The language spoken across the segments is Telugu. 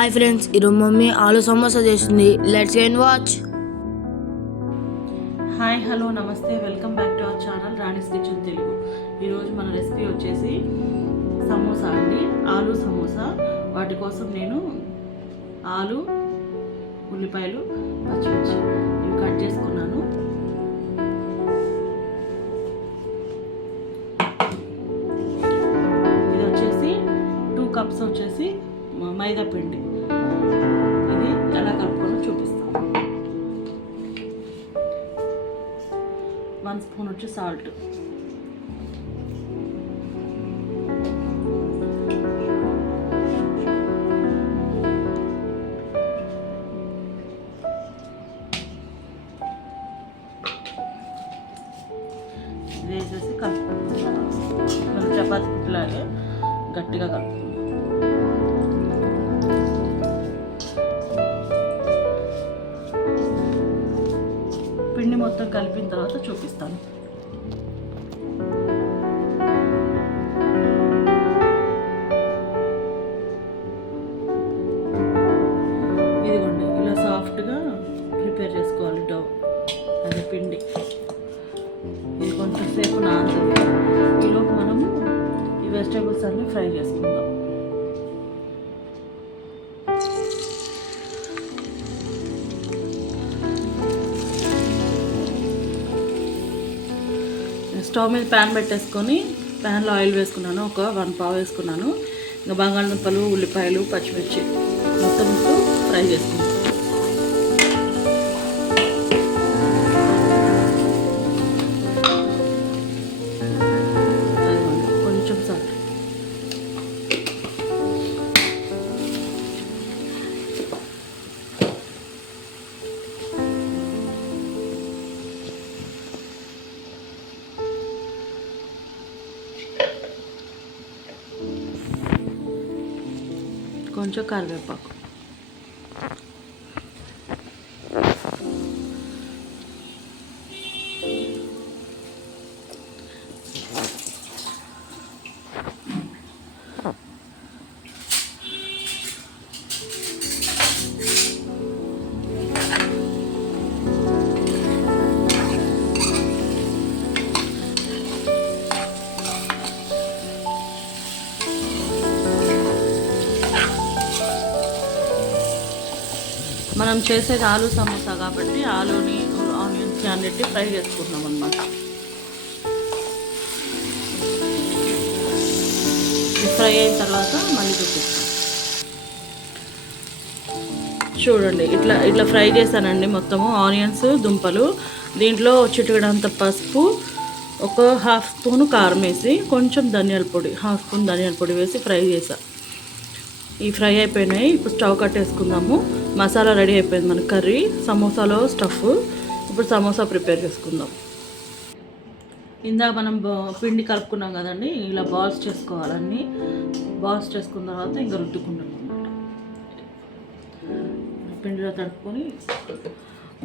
హాయ్ ఫ్రెండ్స్, ఈరోజు మమ్మీ ఆలు సమోసా చేసింది. Let's go and watch. Hi hello namaste, welcome back to our channel Rani's Kitchen Telugu. ఈరోజు మన రెసిపీ వచ్చేసి సమోసా అండి, ఆలు సమోసా. వాటి కోసం నేను ఆలు, ఉల్లిపాయలు, పచ్చిమిర్చి ఇవి కట్ చేసుకున్నాను. ఇది వచ్చేసి 2 కప్స్ వచ్చేసి మైదా పిండి. ఇది ఎలా కలుపుకోవాలో చూపిస్తాను. 1 స్పూన్ వచ్చి సాల్ట్, వేసేసి కలుపుకుంటాం. మనం చపాతీ పిట్టలాగే గట్టిగా కలుపుకుంటాం. పిండి మొత్తం కలిపిన తర్వాత చూపిస్తాను. ఇదిగోండి, ఇలా సాఫ్ట్గా ప్రిపేర్ చేసుకోవాలి డౌ, అదే పిండి. ఇది కొంచెంసేపు నానుతుంది. ఈలోపు మనము ఈ వెజిటేబుల్స్ అన్నీ ఫ్రై చేసుకుందాం. స్టవ్ మీద ప్యాన్ పెట్టేసుకొని ప్యాన్లో ఆయిల్ వేసుకున్నాను. ఒక 1 పావు వేసుకున్నాను. ఇంకా బంగాళదుంపలు, ఉల్లిపాయలు, పచ్చిమిర్చి మొత్తం ఫ్రై చేసుకున్నాను. కొంచెం సాల్ట్, కొంచెం కరివేపాకు, మనం చేసేది ఆలు సమోసా కాబట్టి ఆలూని, ఆనియన్స్ అన్నిటి ఫ్రై చేసుకుంటున్నాం అన్నమాట. ఫ్రై అయిన తర్వాత మళ్ళీ చూపిస్తాం. చూడండి, ఇట్లా ఇట్లా ఫ్రై చేశానండి మొత్తము. ఆనియన్స్, దుంపలు, దీంట్లో చిటికెడంత పసుపు, ఒక 1/2 స్పూను కారం వేసి, కొంచెం ధనియాల పొడి, 1/2 స్పూన్ ధనియాల పొడి వేసి ఫ్రై చేసా. ఈ ఫ్రై అయిపోయినాయి. ఇప్పుడు స్టవ్ కట్టేసుకుందాము. మసాలా రెడీ అయిపోయింది మన కర్రీ, సమోసాలో స్టఫ్. ఇప్పుడు సమోసా ప్రిపేర్ చేసుకుందాం. ఇందాక మనం పిండి కలుపుకున్నాం కదండి, ఇలా బాల్స్ చేసుకోవాలన్నీ. బాల్స్ చేసుకున్న తర్వాత ఇంకా రుద్దుకుంటాం అన్నమాట. పిండిలో తడుపుకొని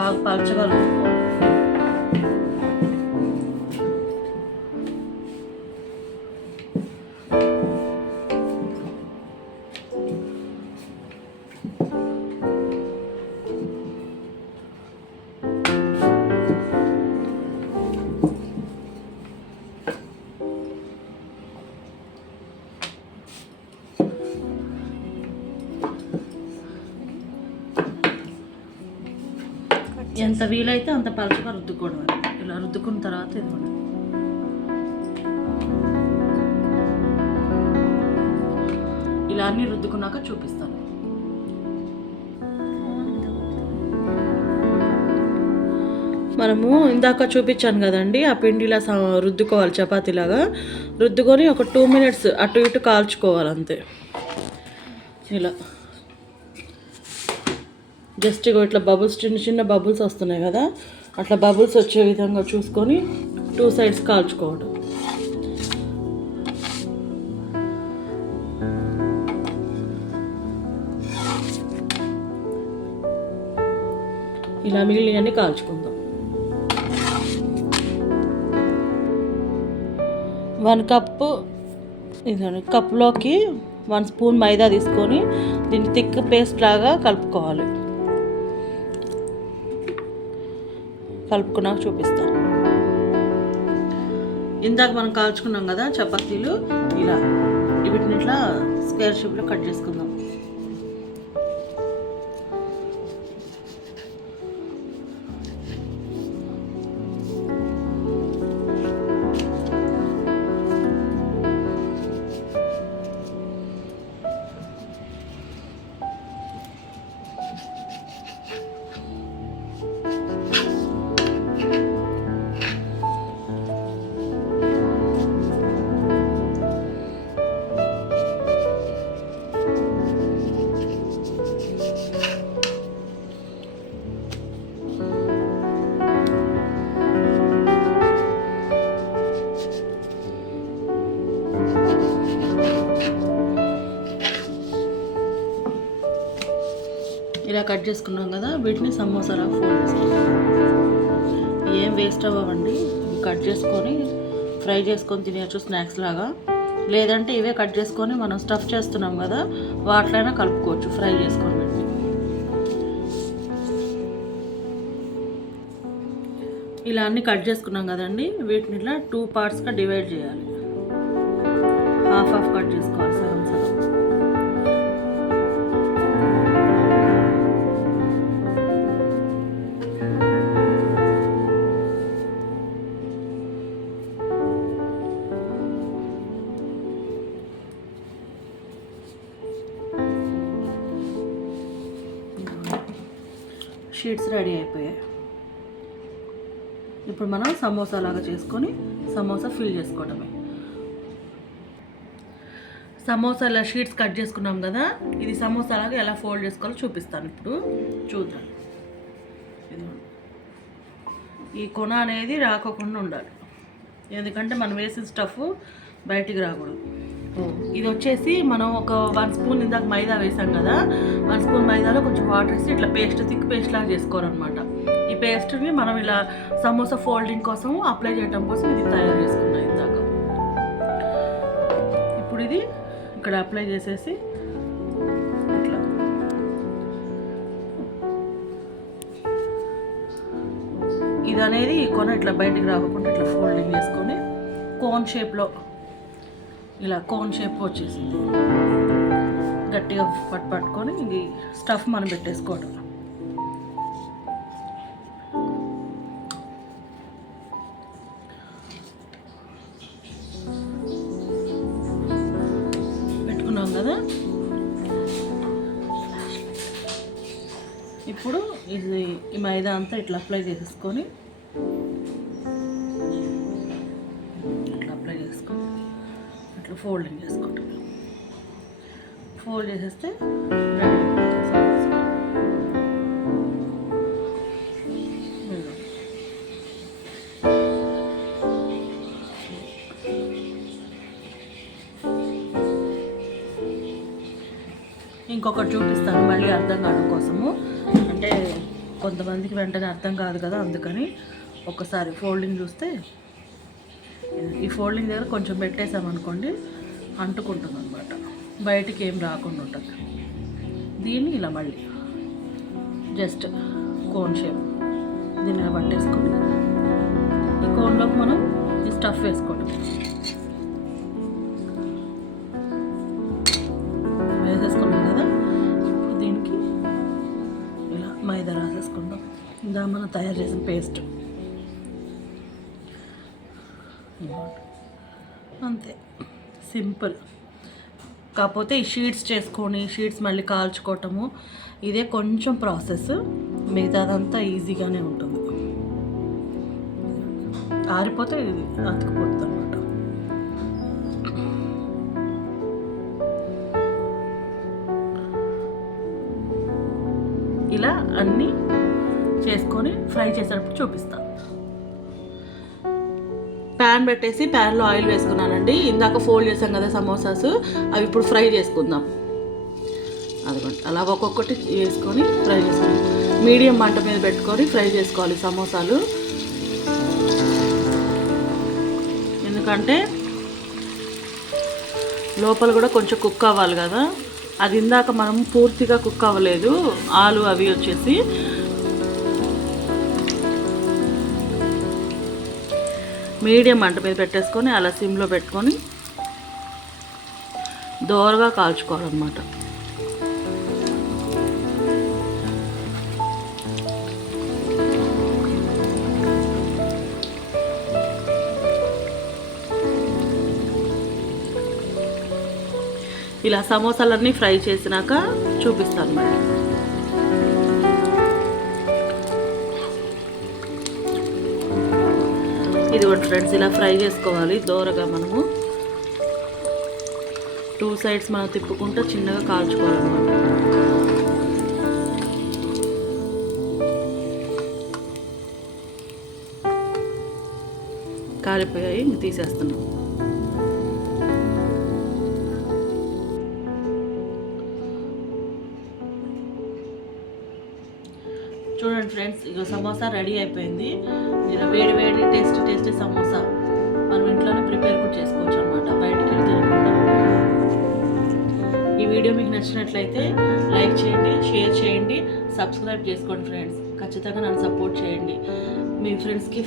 బాగా పలచగా రుద్దుకోవాలి. ఎంత వీలైతే అంత పలుచగా రుద్దుకోవడం. ఇలా రుద్దుకున్న తర్వాత ఇదిగోండి, ఇలా అన్నీ రుద్దుకున్నాక చూపిస్తాను. మనము ఇందాక చూపించాను కదండి, ఆ పిండి ఇలా రుద్దుకోవాలి, చపాతీలాగా రుద్దుకొని ఒక 2 మినిట్స్ అటు ఇటు కాల్చుకోవాలి అంతే. ఇలా జస్ట్ ఇట్లా బబుల్స్, చిన్న చిన్న బబుల్స్ వస్తున్నాయి కదా, అట్లా బబుల్స్ వచ్చే విధంగా చూసుకొని 2 సైడ్స్ కాల్చుకోవడం. ఇలా మిగిలినవన్నీ కాల్చుకుందాం. 1 కప్పు ఇదండి, కప్లోకి 1 స్పూన్ మైదా తీసుకొని దీన్ని థిక్ పేస్ట్ లాగా కలుపుకోవాలి. కలుపుకున్నాక చూపిస్తాం. ఇందాక మనం కాల్చుకున్నాం కదా చపాతీలు, ఇలా వీటిని ఇట్లా స్క్వేర్ షేప్లో కట్ చేసుకుందాం. ఇలా కట్ చేసుకున్నాం కదా, వీటిని సమోసాలా ఫోల్డ్ చేసుకుంటాం. ఏం వేస్ట్ అవ్వండి, కట్ చేసుకొని ఫ్రై చేసుకొని తినేయచ్చు స్నాక్స్ లాగా. లేదంటే ఇవే కట్ చేసుకొని మనం స్టఫ్ చేస్తున్నాం కదా వాటిలైనా కలుపుకోవచ్చు ఫ్రై చేసుకొని. వీటిని ఇలా అన్నీ కట్ చేసుకున్నాం కదండి, వీటిని ఇట్లా 2 పార్ట్స్గా డివైడ్ చేయాలి. హాఫ్ కట్ చేసుకోవాలి, సగం. షీట్స్ రెడీ అయిపోయాయి. ఇప్పుడు మనం సమోసా లాగా చేసుకొని సమోసా ఫిల్ చేసుకోవడమే. సమోసాల షీట్స్ కట్ చేసుకున్నాం కదా, ఇది సమోసా లాగా ఎలా ఫోల్డ్ చేసుకోవాలో చూపిస్తాను. ఇప్పుడు చూద్దాం. ఈ కొన అనేది రాకోకుండా ఉండాలి, ఎందుకంటే మనం వేసిన స్టఫ్ బయటికి రాకూడదు. ఇది వచ్చేసి మనం ఒక 1 స్పూన్ ఇందాక మైదా వేసాం కదా, 1 స్పూన్ మైదాలో కొంచెం వాటర్ వేసి ఇట్లా థిక్ పేస్ట్ లాగా చేసుకోవాలన్నమాట. ఈ పేస్ట్ని మనం ఇలా సమోసా ఫోల్డింగ్ కోసం అప్లై చేయడం కోసం ఇది తయారు చేసుకున్నాం ఇందాక. ఇప్పుడు ఇది ఇక్కడ అప్లై చేసేసి ఇట్లా ఇది అనేది ఈ కొన ఇట్లా బయటికి రాకుండా ఇట్లా ఫోల్డింగ్ చేసుకొని కోన్ షేప్లో, ఇలా కోన్ షేప్ వచ్చేసింది. గట్టిగా పట్టుకొని ఇది స్టఫ్ మనం పెట్టేసుకోవడం. పెట్టుకున్నాం కదా, ఇప్పుడు ఇది ఈ మైదా అంతా ఇట్లా అప్లై చేసేసుకొని ఫోల్డింగ్ చేసుకుంటాం. ఫోల్డ్ చేసేస్తే ఇంకొకటి చూపిస్తాను మళ్ళీ అర్థం కావడం కోసము. అంటే కొంతమందికి వెంటనే అర్థం కాదు కదా, అందుకని ఒకసారి ఫోల్డింగ్ చూస్తే ఈ ఫోల్డింగ్ దగ్గర కొంచెం పెట్టేసామనుకోండి అంటుకుంటుంది అనమాట, బయటికి ఏం రాకుండా ఉంటుంది. దీన్ని ఇలా మళ్ళీ జస్ట్ కోన్ షేప్ దీన్ని ఇలా పట్టేసుకొని ఈ కోన్లోకి మనం ఈ స్టఫ్ వేసుకోవడం. వేసేసుకున్నాం కదా, ఇప్పుడు దీనికి ఇలా మైదా రాసేసుకుందాం. ఇంకా మనం తయారు చేసిన పేస్ట్ అంతే, సింపుల్. కాకపోతే ఈ షీట్స్ చేసుకొని షీట్స్ మళ్ళీ కాల్చుకోవటము ఇదే కొంచెం ప్రాసెస్, మిగతాదంతా ఈజీగానే ఉంటుంది. ఆరిపోతే ఇది అతుకుపోతుంది అన్నమాట. ఇలా అన్నీ చేసుకొని ఫ్రై చేసేటప్పుడు చూపిస్తాను. ప్యాన్ పెట్టేసి ప్యాన్లో ఆయిల్ వేసుకున్నానండి. ఇందాక ఫోల్డ్ చేసాం కదా సమోసాస్, అవి ఇప్పుడు ఫ్రై చేసుకుందాం. అదిగోండి అలా ఒక్కొక్కటి వేసుకొని ఫ్రై చేసుకుందాం. మీడియం మంట మీద పెట్టుకొని ఫ్రై చేసుకోవాలి సమోసాలు, ఎందుకంటే లోపల కూడా కొంచెం కుక్ అవ్వాలి కదా, అది ఇందాక మనం పూర్తిగా కుక్ అవ్వలేదు ఆలు అవి వచ్చేసి. మీడియం మంట మీద పెట్టేసుకొని అలా సిమ్లో పెట్టుకొని దోరగా కాల్చుకోవాలన్నమాట. ఇలా సమోసాలన్నీ ఫ్రై చేసినాక చూపిస్తాను మళ్ళీ. ఇదిగోండి ఫ్రెండ్స్, ఇలా ఫ్రై చేసుకోవాలి దోరగా. మనము 2 సైడ్స్ మనం తిప్పుకుంటూ చిన్నగా కాల్చుకోవాలన్నమాట. కాలిపోయాయి, ఇంక తీసేస్తున్నాం. చూడండి ఫ్రెండ్స్, ఇక సమోసా రెడీ అయిపోయింది. ఇలా వేడి వేడి టేస్టీ సమోసా మనం ఇంట్లోనే ప్రిపేర్ కూడా చేసుకోవచ్చు అనమాట, బయటికి వెళ్తే. ఈ వీడియో మీకు నచ్చినట్లయితే లైక్ చేయండి, షేర్ చేయండి, సబ్స్క్రైబ్ చేసుకోండి ఫ్రెండ్స్. ఖచ్చితంగా నన్ను సపోర్ట్ చేయండి. మీ ఫ్రెండ్స్కి,